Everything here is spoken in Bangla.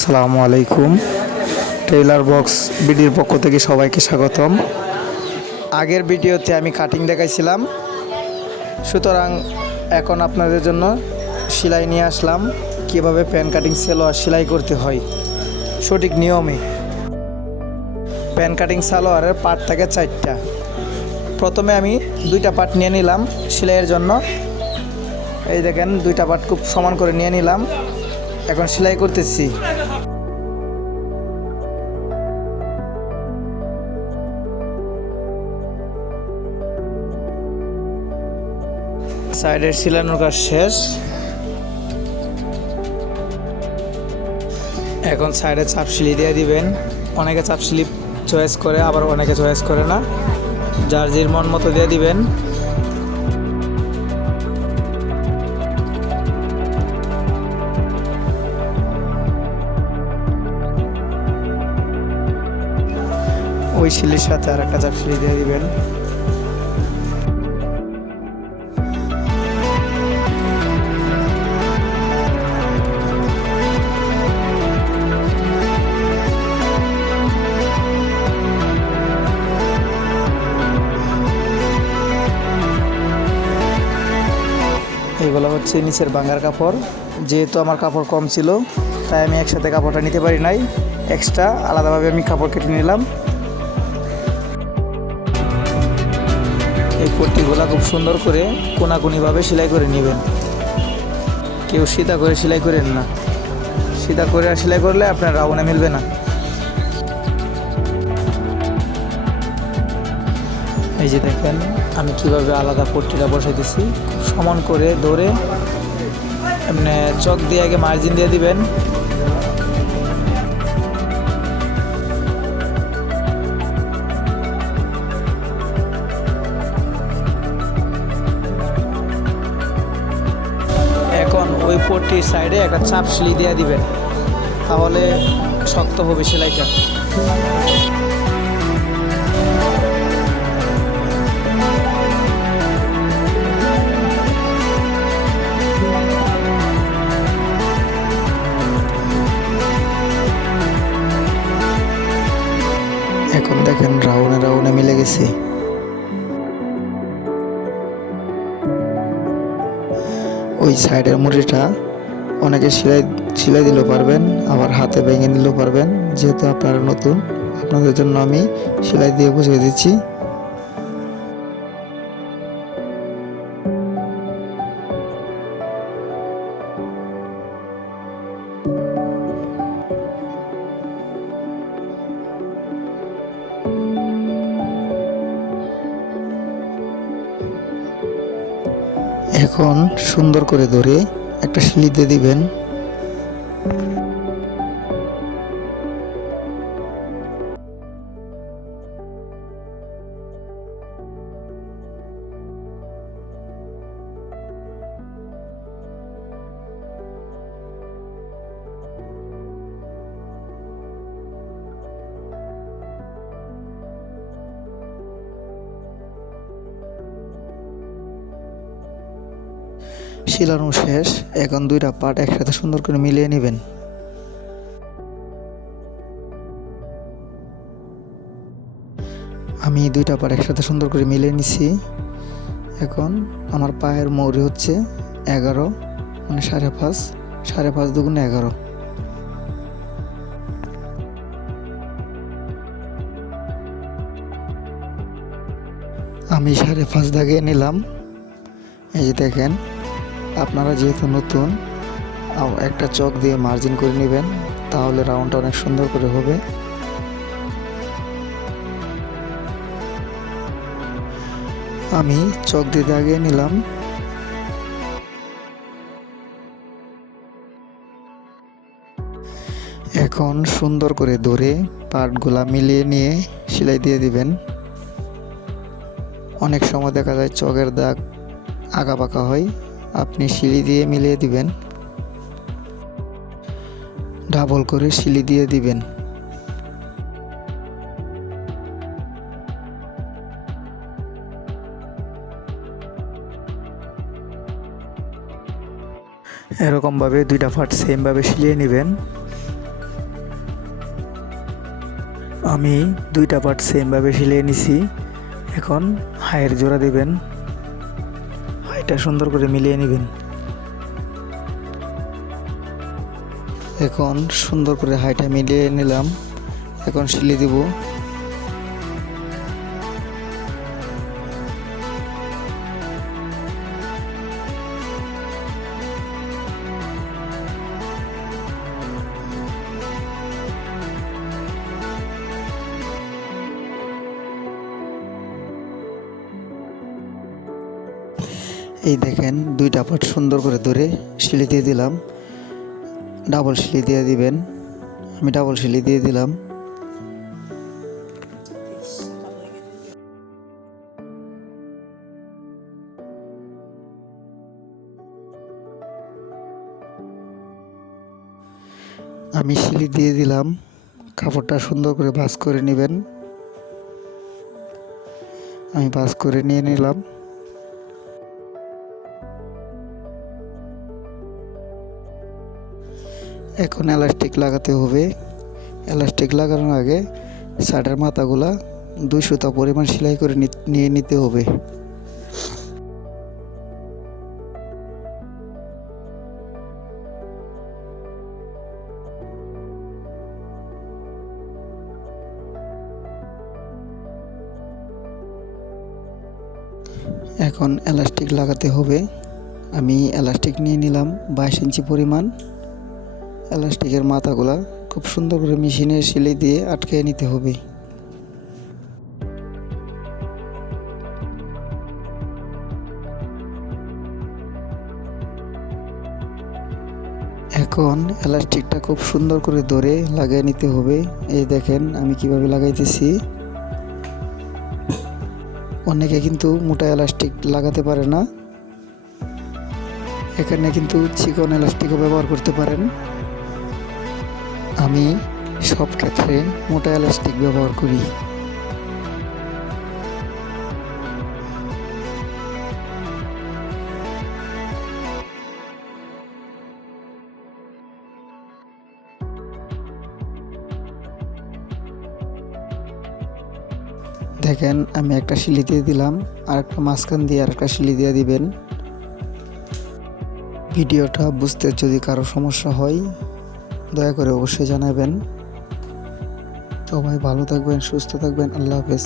সালামু আলাইকুম। টেইলার বক্স বিডির পক্ষ থেকে সবাইকে স্বাগতম। আগের ভিডিওতে আমি কাটিং দেখাইছিলাম। সুতরাং এখন আপনাদের জন্য সেলাই নিয়ে আসলাম। কীভাবে প্যান কাটিং সালোয়ার সেলাই করতে হয়। সঠিক নিয়মে। প্যান কাটিং সালোয়ারের পার্ট থাকে চারটা। প্রথমে আমি দুইটা পার্ট নিয়ে নিলাম সেলাইয়ের জন্য। এই দেখেন, দুইটা পার্ট খুব সমান করে নিয়ে নিলাম। এখন সেলাই করতেছি। সাইডের সিলানোর কাজ শেষ। এখন সাইডে চাপ সিলি দিয়ে দিবেন। অনেকে চাপ সিলি চয়েস করে, আবার অনেকে চয়েস করে না। যার যের মন মতো দিয়ে দিবেন। ওই সিলির সাথে আর একটা চাপ সিলি দিয়ে দিবেন। এইগুলো হচ্ছে নিচের বাঙ্গার কাপড়। যেহেতু আমার কাপড় কম ছিল, তাই আমি একসাথে কাপড়টা নিতে পারি নাই। এক্সট্রা আলাদাভাবে আমি কাপড় কেটে নিলাম। পট্টিগুলো খুব সুন্দর করে কোনাকুনিভাবে সেলাই করে নেবেন। কেউ সিধা করে সেলাই করেন না। সিধা করে আর সেলাই করলে আপনার রাউনে মিলবে না। এই যে দেখেন, আমি কীভাবে আলাদা পট্টিটা বসাইতেছি। খুব সমান করে ধরে এমনি চক দিয়ে আগে মার্জিন দিয়ে দিবেন। পট্টির সাইডে একটা চাপ সিলি দিয়ে দিবেন। তাহলে শক্ত হবে সেলাইটা। এখন দেখেন রাউনে রাউনে মিলে গেছে। ওই সাইডের মুড়িটা অনেকে সেলাই সেলাই দিলেও পারবেন, আবার হাতে ভেঙে নিলেও পারবেন। যেহেতু আপনারা নতুন, আপনাদের জন্য আমি সেলাই দিয়ে বুঝিয়ে দিচ্ছি। এখন সুন্দর করে ধরে একটা সিঁড়িতে দিবেন। শিলানো শেষ, এখন দুইটা পার্ট একসাথে সুন্দর করে মিলিয়ে নেবেন। আমি দুইটা পার্ট একসাথে সুন্দর করে মিলিয়ে নিছি। এখন আমার পায়ের মৌরি হচ্ছে এগারো মানে সাড়ে পাঁচ সাড়ে পাঁচ দুগুণে এগারো। আমি সাড়ে পাঁচ দাগে নিলাম। এই যে দেখেন আপনারা যেহেতু নতুন একটা চক দিয়ে মার্জিন করে নেবেন, তাহলে রাউন্ডটা অনেক সুন্দর করে হবে। আমি চক দিয়ে দাগিয়ে নিলাম। এখন সুন্দর করে ধরে পার্টগুলা মিলিয়ে নিয়ে সেলাই দিয়ে দিবেন। অনেক সময় দেখা যায় চকের দাগ আঁকা পাকা হয়। আপনি শিলি দিয়ে মিলিয়ে দিবেন। ডাবল করে শিলি দিয়ে দিবেন। এরকমভাবে দুইটা পার্ট সেমভাবে সিলিয়ে নেবেন। আমি দুইটা পার্ট সেমভাবে সিলিয়ে নিছি। এখন হাইয়ের জোড়া দিবেন। হাইটা সুন্দর করে মিলিয়ে নেবেন। এখন সুন্দর করে হাইটা মিলিয়ে নিলাম। এখন শিলি দিব। এই দেখেন দুইটা পাট সুন্দর করে ধরে সিলি দিয়ে দিলাম। ডাবল সিলি দিয়ে দিবেন। আমি ডাবল সিলি দিয়ে দিলাম। আমি সিলি দিয়ে দিলাম। কাপড়টা সুন্দর করে ভাঁজ করে নেবেন। আমি ভাঁজ করে নিয়ে নিলাম। এখন এলাস্টিক লাগাতে হবে। এলাস্টিক লাগানোর আগে শার্টের মাথাগুলা দুই সুতা পরিমাণ সেলাই করে নিয়ে নিতে হবে। এখন এলাস্টিক লাগাতে হবে। আমি এলাস্টিক নিয়ে নিলাম বাইশ ইঞ্চি পরিমাণ। এলাস্টিকের মাথাগুলা খুব সুন্দর করে মেশিনের সিলাই দিয়ে আটকে নিতে হবে। এখন এলাস্টিকটা খুব সুন্দর করে ধরে লাগিয়ে নিতে হবে। এই দেখেন আমি কীভাবে লাগাইতেছি। অনেকে কিন্তু মোটা এলাস্টিক লাগাতে পারে না। এখানে কিন্তু চিকন এলাস্টিকও ব্যবহার করতে পারেন। আমি সব ক্ষেত্রে মোটা এলাস্টিক ব্যবহার করি। দেখেন, আমি একটা শিলি দিয়ে দিলাম, আর একটা মাঝখান দিয়ে আর একটা শিলি দিয়ে দিবেন। ভিডিওটা বুঝতে যদি কারও সমস্যা হয় দয়া করে অবশ্যই জানাবেন। সবাই ভালো থাকবেন সুস্থ থাকবেন। আল্লাহ হাফেজ।